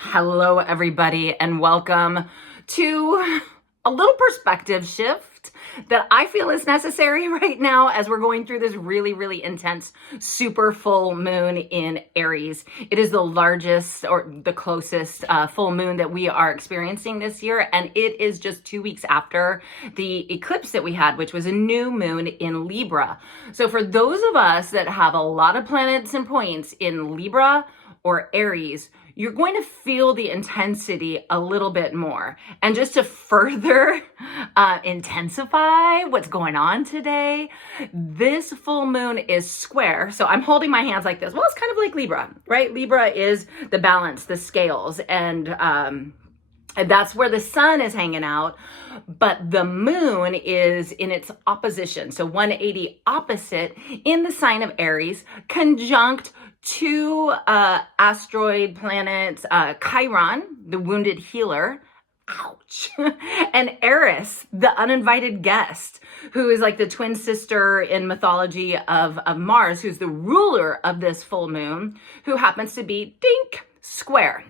Hello, everybody, and welcome to a little perspective shift that I feel is necessary right now as we're going through this really, really intense super full moon in Aries. It is the largest or the closest full moon that we are experiencing this year, and it is just 2 weeks after the eclipse that we had, which was a new moon in Libra. So for those of us that have a lot of planets and points in Libra or Aries, you're going to feel the intensity a little bit more. And just to further intensify what's going on today, this full moon is square. So I'm holding my hands like this. Well, it's kind of like Libra, right? Libra is the balance, the scales, and that's where the sun is hanging out, but the moon is in its opposition. So 180 opposite in the sign of Aries, conjunct two asteroid planets, Chiron, the wounded healer, ouch, and Aries, the uninvited guest, who is like the twin sister in mythology of Mars, who's the ruler of this full moon, who happens to be, dink, square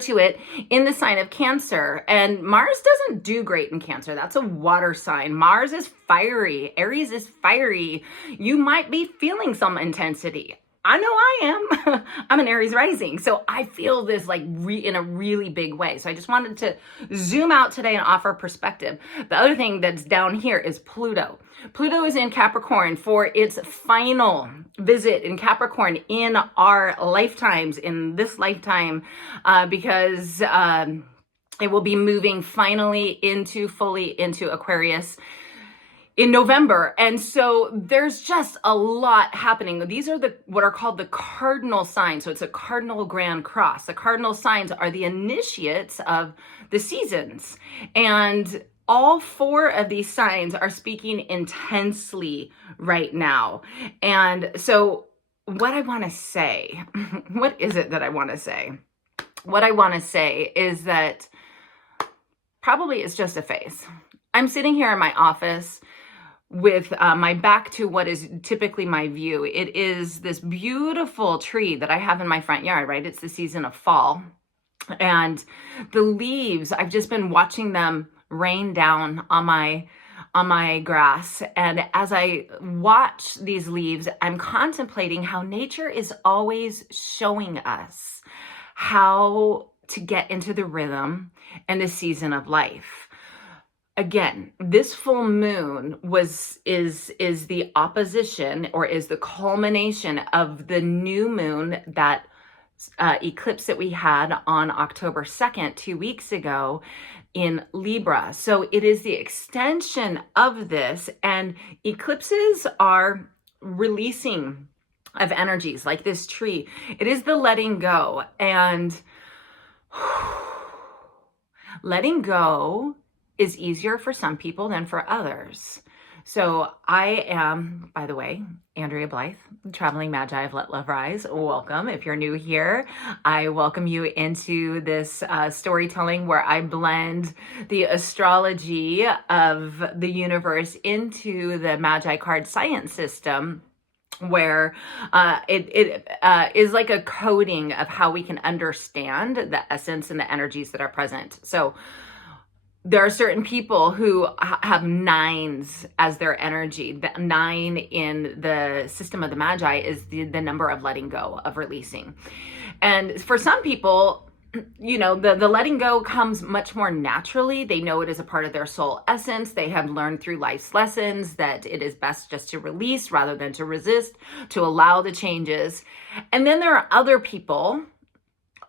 to it in the sign of Cancer. And Mars doesn't do great in Cancer. That's a water sign. Mars is fiery. Aries is fiery. You might be feeling some intensity. I know I am. I'm an Aries rising. So I feel this like in a really big way. So I just wanted to zoom out today and offer perspective. The other thing that's down here is Pluto. Pluto is in Capricorn for its final visit in Capricorn in our lifetimes, in this lifetime, because it will be moving fully into Aquarius in November. And so there's just a lot happening. These are what are called the cardinal signs. So it's a cardinal grand cross. The cardinal signs are the initiates of the seasons. And all four of these signs are speaking intensely right now. And so what I want to say, what is it that I want to say? What I want to say is that probably it's just a phase. I'm sitting here in my office with my back to what is typically my view. It is this beautiful tree that I have in my front yard, right? It's the season of fall. And the leaves, I've just been watching them rain down on my grass. And as I watch these leaves, I'm contemplating how nature is always showing us how to get into the rhythm and the season of life. Again, this full moon is the opposition, or is the culmination of the new moon, that eclipse that we had on October 2nd, 2 weeks ago in Libra. So it is the extension of this, and eclipses are releasing of energies like this tree. It is the letting go, and letting go is easier for some people than for others. So I am, by the way, Andrea Blythe, traveling Magi of Let Love Rise. Welcome. If you're new here, I welcome you into this storytelling where I blend the astrology of the universe into the Magi card science system, where it is like a coding of how we can understand the essence and the energies that are present. So there are certain people who have nines as their energy. The 9 in the system of the Magi is the number of letting go, of releasing. And for some people, you know, the letting go comes much more naturally. They know it is a part of their soul essence. They have learned through life's lessons that it is best just to release rather than to resist, to allow the changes. And then there are other people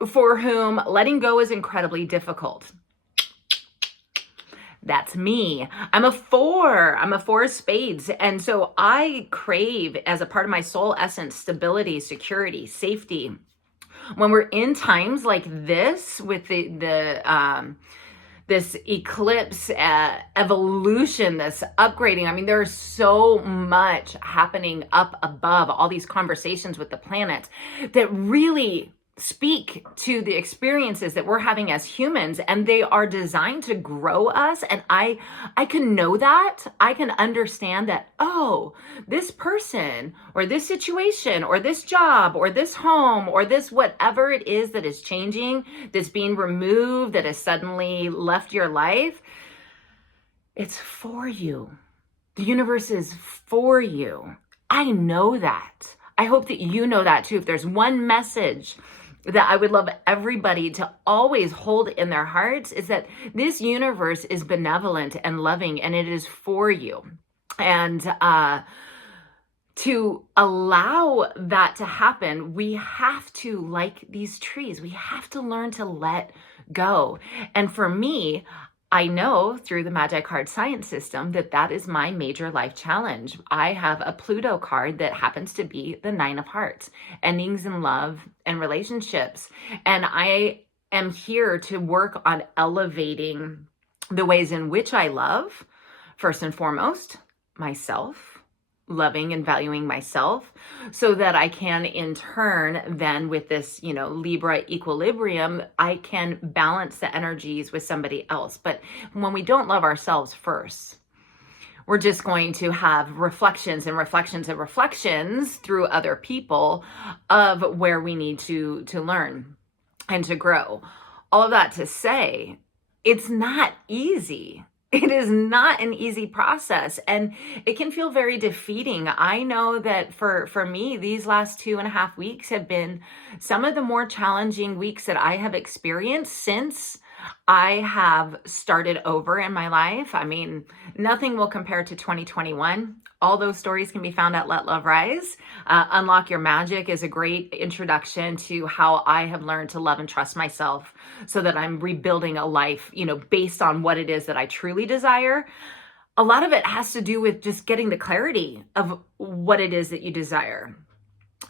for whom letting go is incredibly difficult. That's me. I'm a 4 of spades. And so I crave, as a part of my soul essence, stability, security, safety. When we're in times like this with this eclipse evolution, this upgrading, I mean, there's so much happening up above, all these conversations with the planets that really speak to the experiences that we're having as humans, and they are designed to grow us. And I can know that. I can understand that, oh, this person or this situation or this job or this home or this whatever it is that is changing, that's being removed, that has suddenly left your life, it's for you. The universe is for you. I know that. I hope that you know that too. If there's one message that I would love everybody to always hold in their hearts, is that this universe is benevolent and loving, and it is for you. And to allow that to happen, we have to, like these trees, we have to learn to let go. And for me, I know through the Magi card science system that that is my major life challenge. I have a Pluto card that happens to be the 9 of Hearts, endings in love and relationships. And I am here to work on elevating the ways in which I love, first and foremost, myself, loving and valuing myself, so that I can in turn then with this, Libra equilibrium, I can balance the energies with somebody else. But when we don't love ourselves first, we're just going to have reflections and reflections and reflections through other people of where we need to learn and to grow. All of that to say, it's not easy. It is not an easy process, and it can feel very defeating. I know that for me, these last 2.5 weeks have been some of the more challenging weeks that I have experienced since I have started over in my life. I mean, nothing will compare to 2021. All those stories can be found at Let Love Rise. Unlock Your Magic is a great introduction to how I have learned to love and trust myself so that I'm rebuilding a life, based on what it is that I truly desire. A lot of it has to do with just getting the clarity of what it is that you desire.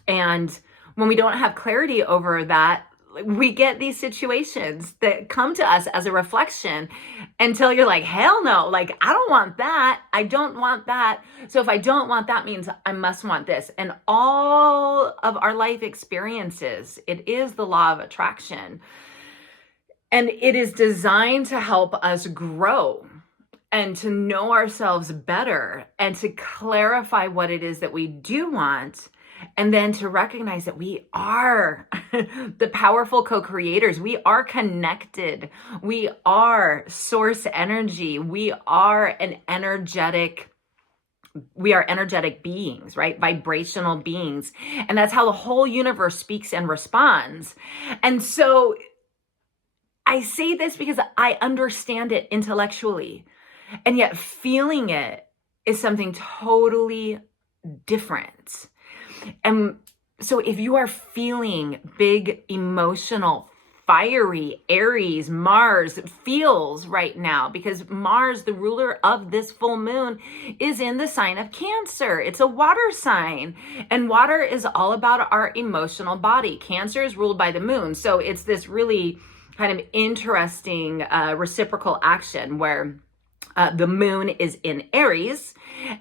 And when we don't have clarity over that, we get these situations that come to us as a reflection until you're like, hell no, I don't want that. I don't want that. So if I don't want that, means I must want this. And all of our life experiences, it is the law of attraction. And it is designed to help us grow and to know ourselves better and to clarify what it is that we do want. And then to recognize that we are the powerful co-creators. We are connected. We are source energy. We are energetic beings, right? Vibrational beings. And that's how the whole universe speaks and responds. And so I say this because I understand it intellectually, and yet feeling it is something totally different. And so if you are feeling big, emotional, fiery Aries, Mars feels right now, because Mars, the ruler of this full moon, is in the sign of Cancer. It's a water sign, and water is all about our emotional body. Cancer is ruled by the moon. So it's this really kind of interesting reciprocal action where the moon is in Aries,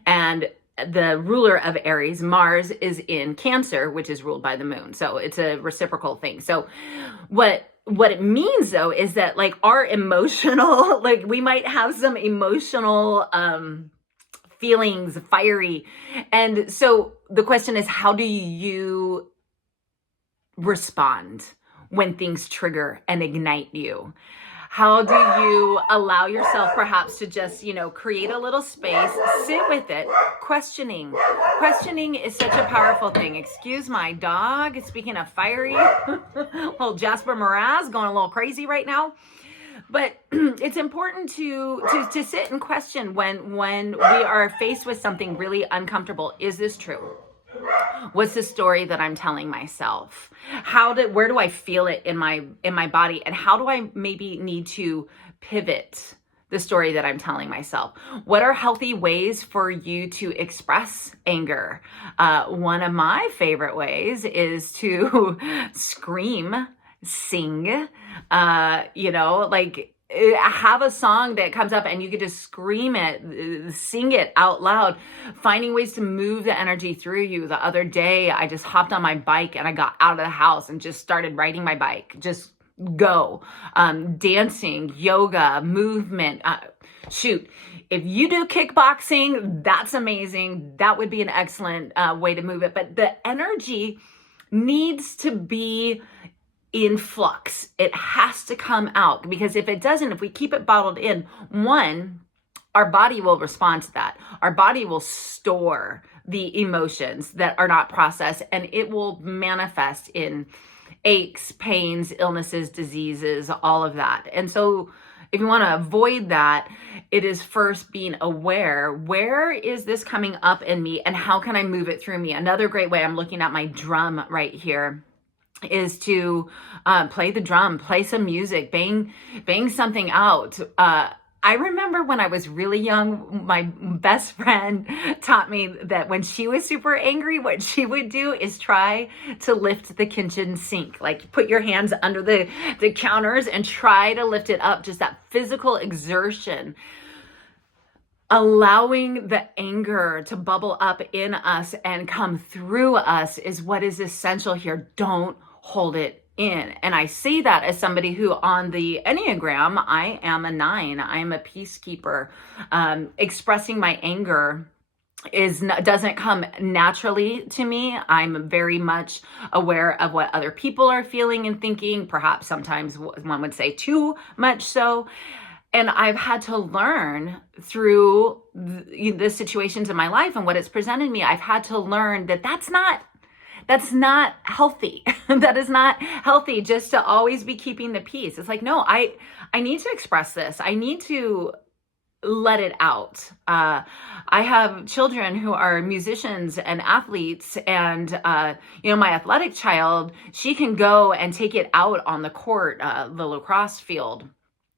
and the ruler of Aries, Mars, is in Cancer, which is ruled by the moon. So it's a reciprocal thing. So what it means though is that our emotional, we might have some emotional feelings, fiery. And so the question is, how do you respond when things trigger and ignite you? How do you allow yourself perhaps to just, create a little space, sit with it, questioning. Questioning is such a powerful thing. Excuse my dog. Speaking of fiery, little Jasper Mraz going a little crazy right now. But it's important to sit and question when we are faced with something really uncomfortable. Is this true? What's the story that I'm telling myself? Where do I feel it in my body? And how do I maybe need to pivot the story that I'm telling myself? What are healthy ways for you to express anger? One of my favorite ways is to scream, sing, have a song that comes up and you could just scream it, sing it out loud, finding ways to move the energy through you. The other day, I just hopped on my bike and I got out of the house and just started riding my bike. Just go. Dancing, yoga, movement. Shoot, if you do kickboxing, that's amazing. That would be an excellent way to move it. But the energy needs to be in flux. It has to come out, because if it doesn't, if we keep it bottled in, one, our body will respond to that. Our body will store the emotions that are not processed, and it will manifest in aches, pains, illnesses, diseases, all of that. And so if you want to avoid that, it is first being aware, where is this coming up in me and how can I move it through me? Another great way, I'm looking at my drum right here, is to play the drum, play some music, bang something out. I remember when I was really young, my best friend taught me that when she was super angry, what she would do is try to lift the kitchen sink. Like, put your hands under the counters and try to lift it up. Just that physical exertion. Allowing the anger to bubble up in us and come through us is what is essential here. Don't hold it in. And I say that as somebody who, on the Enneagram, I am a 9. I am a peacekeeper. Expressing my anger doesn't come naturally to me. I'm very much aware of what other people are feeling and thinking, perhaps sometimes one would say too much so. And I've had to learn through the situations in my life and what it's presented me. I've had to learn that that's not healthy. That is not healthy, just to always be keeping the peace. It's like, no, I need to express this. I need to let it out. I have children who are musicians and athletes, and my athletic child, she can go and take it out on the court, the lacrosse field,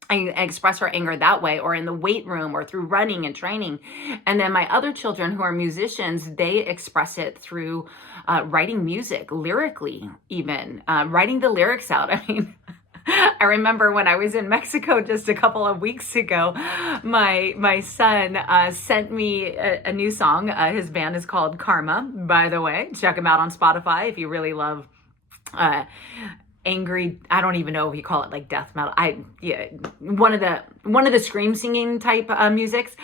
and express her anger that way, or in the weight room, or through running and training. And then my other children who are musicians, they express it through writing music, lyrically, even writing the lyrics out. I mean, I remember when I was in Mexico just a couple of weeks ago, my son sent me a new song. His band is called Karma, by the way. Check him out on Spotify if you really love angry, I don't even know if you call it like death metal. One of the scream singing type musics.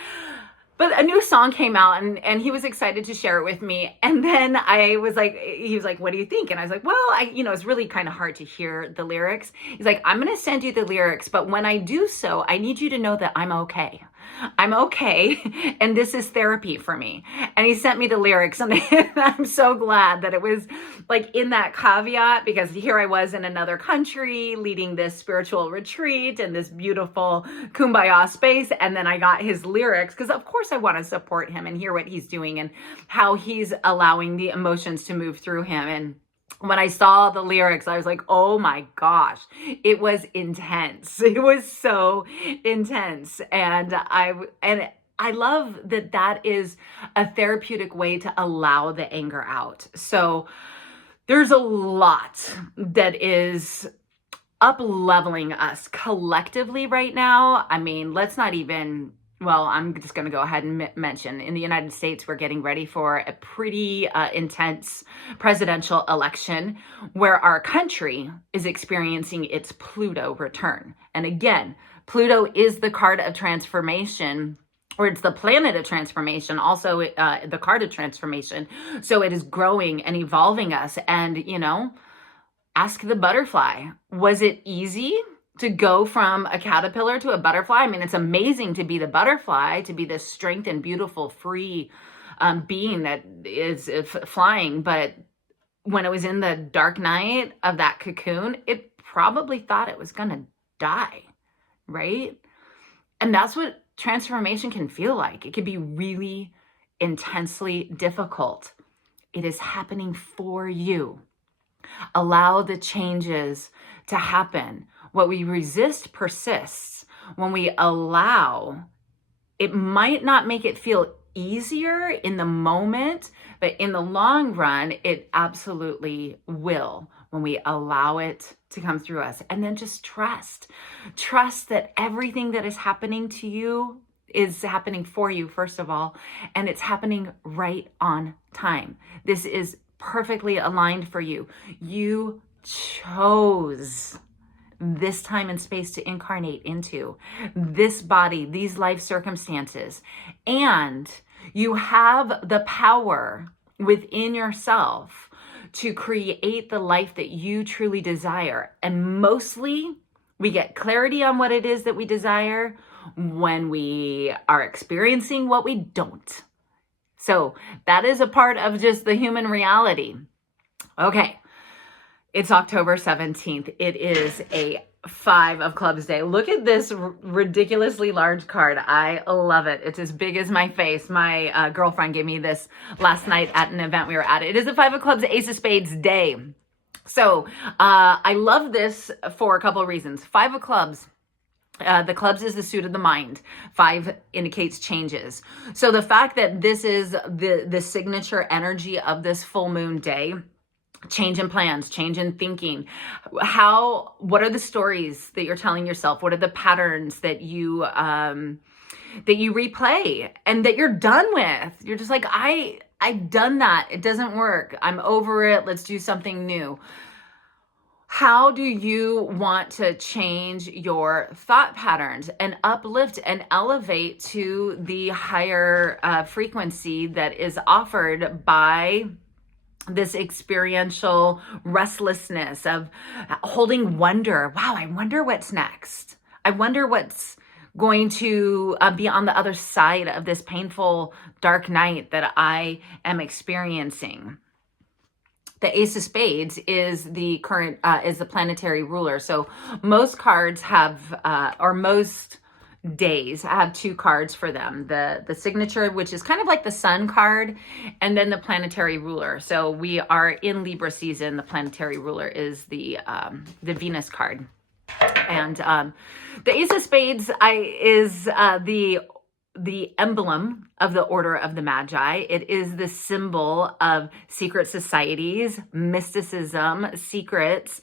But a new song came out, and he was excited to share it with me. And then he was like, what do you think? And I was like, well, it's really kind of hard to hear the lyrics. He's like, I'm going to send you the lyrics, but when I do so, I need you to know that I'm okay. I'm okay. And this is therapy for me. And he sent me the lyrics, and I'm so glad that it was like in that caveat, because here I was in another country leading this spiritual retreat in this beautiful kumbaya space. And then I got his lyrics, because of course I want to support him and hear what he's doing and how he's allowing the emotions to move through him. And when I saw the lyrics, I was like, oh my gosh, it was intense. It was so intense. And I love that is a therapeutic way to allow the anger out. So there's a lot that is up-leveling us collectively right now. I mean, let's not even... Well, I'm just going to go ahead and mention, in the United States, we're getting ready for a pretty intense presidential election where our country is experiencing its Pluto return. And again, Pluto is the card of transformation, or it's the planet of transformation, also the card of transformation. So it is growing and evolving us. And, ask the butterfly, was it easy to go from a caterpillar to a butterfly? I mean, it's amazing to be the butterfly, to be this strength and beautiful, free being that is flying. But when it was in the dark night of that cocoon, it probably thought it was going to die, right? And that's what transformation can feel like. It can be really intensely difficult. It is happening for you. Allow the changes to happen. What we resist persists. When we allow, it might not make it feel easier in the moment, but in the long run, it absolutely will, when we allow it to come through us. And then just trust that everything that is happening to you is happening for you, first of all, and it's happening right on time. This is perfectly aligned for you. You chose this time and space to incarnate into, this body, these life circumstances, and you have the power within yourself to create the life that you truly desire. And mostly we get clarity on what it is that we desire when we are experiencing what we don't. So that is a part of just the human reality. Okay, it's October 17th. It is a 5 of Clubs day. Look at this ridiculously large card. I love it. It's as big as my face. My girlfriend gave me this last night at an event we were at. It is a 5 of Clubs, Ace of Spades day. So I love this for a couple of reasons. 5 of Clubs. The clubs is the suit of the mind. 5 indicates changes. So the fact that this is the signature energy of this full moon day, change in plans, change in thinking. What are the stories that you're telling yourself? What are the patterns that you replay and that you're done with? You're just like, I've done that. It doesn't work. I'm over it. Let's do something new. How do you want to change your thought patterns and uplift and elevate to the higher frequency that is offered by this experiential restlessness of holding wonder? Wow, I wonder what's next. I wonder what's going to be on the other side of this painful dark night that I am experiencing. The Ace of Spades is the current, is the planetary ruler. So most cards have, or most days have 2 cards for them. The signature, which is kind of like the sun card, and then the planetary ruler. So we are in Libra season. The planetary ruler is the Venus card. And the Ace of Spades is the emblem of the Order of the Magi. It is the symbol of secret societies, mysticism, secrets,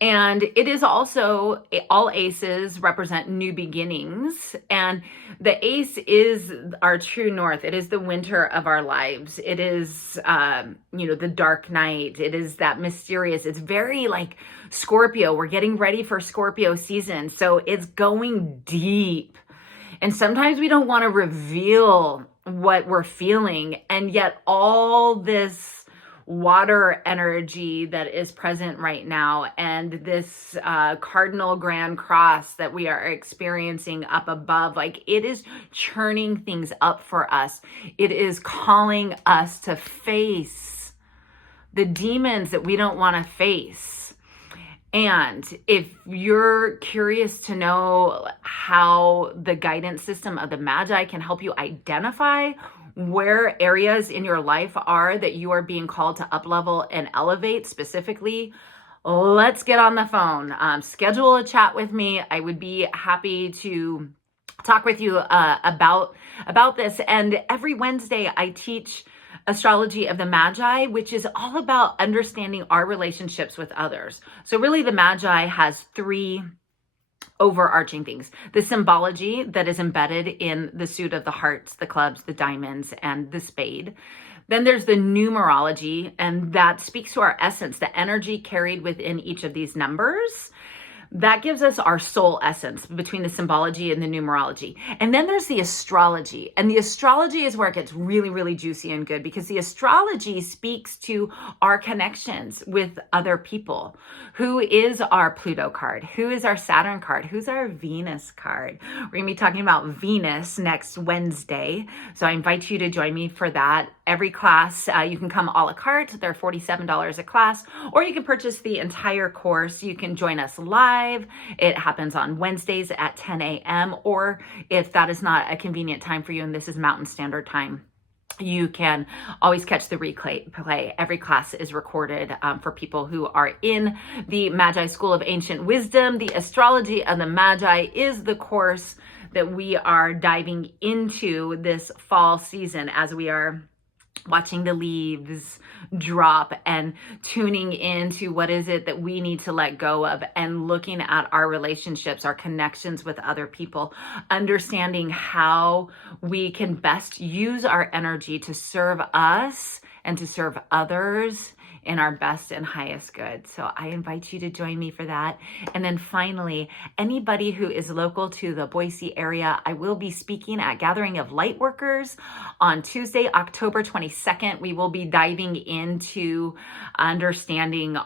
and it is also, all aces represent new beginnings, and the ace is our true north. It is the winter of our lives. It is, the dark night. It is that mysterious, it's very like Scorpio. We're getting ready for Scorpio season, so it's going deep. And sometimes we don't want to reveal what we're feeling. And yet all this water energy that is present right now and this cardinal grand cross that we are experiencing up above, like it is churning things up for us. It is calling us to face the demons that we don't want to face. And if you're curious to know how the guidance system of the Magi can help you identify where areas in your life are that you are being called to uplevel and elevate specifically, let's get on the phone. Schedule a chat with me. I would be happy to talk with you about this. And every Wednesday I teach Astrology of the Magi, which is all about understanding our relationships with others. So really the Magi has 3 overarching things. The symbology that is embedded in the suit of the hearts, the clubs, the diamonds, and the spade. Then there's the numerology, and that speaks to our essence, the energy carried within each of these numbers. That gives us our soul essence between the symbology and the numerology. And then there's the astrology. And the astrology is where it gets really, really juicy and good, because the astrology speaks to our connections with other people. Who is our Pluto card? Who is our Saturn card? Who's our Venus card? We're going to be talking about Venus next Wednesday. So I invite you to join me for that. Every class, you can come a la carte. They're $47 a class, or you can purchase the entire course. You can join us live. It happens on Wednesdays at 10 a.m. Or if that is not a convenient time for you and this is Mountain Standard Time, you can always catch the replay. Every class is recorded for people who are in the Magi School of Ancient Wisdom. The Astrology of the Magi is the course that we are diving into this fall season as we are watching the leaves drop and tuning into what is it that we need to let go of, and looking at our relationships, our connections with other people, understanding how we can best use our energy to serve us and to serve others in our best and highest good. So I invite you to join me for that. And then finally, anybody who is local to the Boise area, I will be speaking at Gathering of Lightworkers on Tuesday, October 22nd. We will be diving into understanding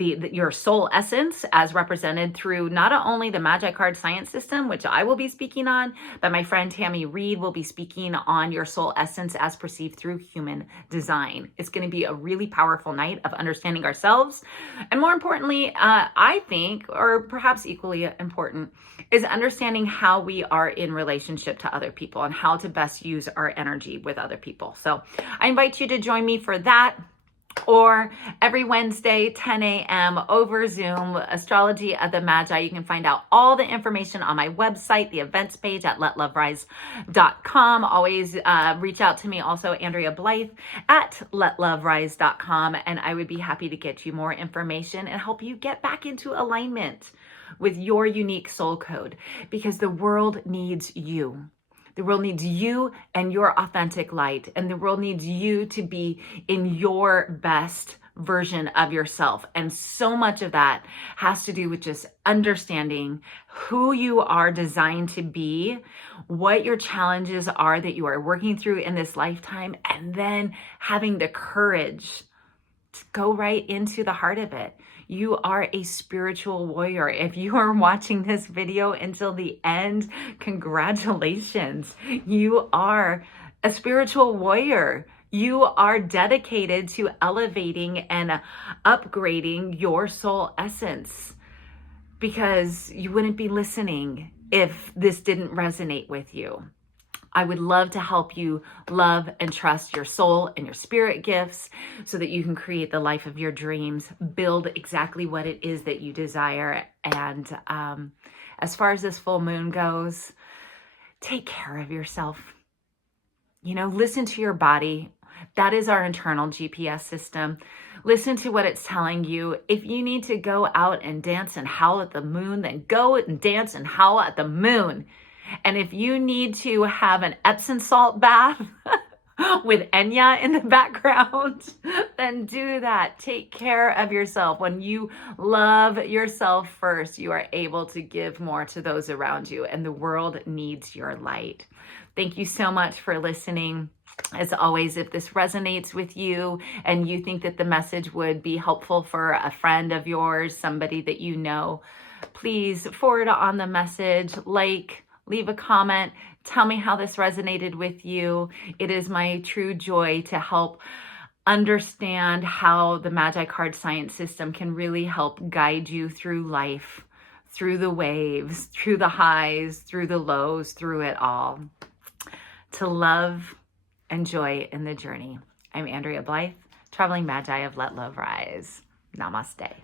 your soul essence as represented through not only the Magi card science system, which I will be speaking on, but my friend Tammy Reed will be speaking on your soul essence as perceived through human design. It's going to be a really powerful night of understanding ourselves. And more importantly, I think, or perhaps equally important, is understanding how we are in relationship to other people and how to best use our energy with other people. So I invite you to join me for that. Or every Wednesday, 10 a.m. over Zoom, Astrology of the Magi. You can find out all the information on my website, the events page at letloverise.com. Always reach out to me also, Andrea Blythe at letloverise.com. And I would be happy to get you more information and help you get back into alignment with your unique soul code, because the world needs you. The world needs you and your authentic light, and the world needs you to be in your best version of yourself. And so much of that has to do with just understanding who you are designed to be, what your challenges are that you are working through in this lifetime, and then having the courage to go right into the heart of it. You are a spiritual warrior. If you are watching this video until the end, congratulations. You are a spiritual warrior. You are dedicated to elevating and upgrading your soul essence, because you wouldn't be listening if this didn't resonate with you. I would love to help you love and trust your soul and your spirit gifts so that you can create the life of your dreams, build exactly what it is that you desire. And as far as this full moon goes, take care of yourself. Listen to your body. That is our internal GPS system. Listen to what it's telling you. If you need to go out and dance and howl at the moon, then go and dance and howl at the moon. And if you need to have an Epsom salt bath with Enya in the background, then do that. Take care of yourself. When you love yourself first, you are able to give more to those around you, and the world needs your light. Thank you so much for listening. As always, if this resonates with you and you think that the message would be helpful for a friend of yours, somebody that you know, please forward on the message, leave a comment, tell me how this resonated with you. It is my true joy to help understand how the Magi card science system can really help guide you through life, through the waves, through the highs, through the lows, through it all. To love and joy in the journey. I'm Andrea Blythe, Traveling Magi of Let Love Rise. Namaste.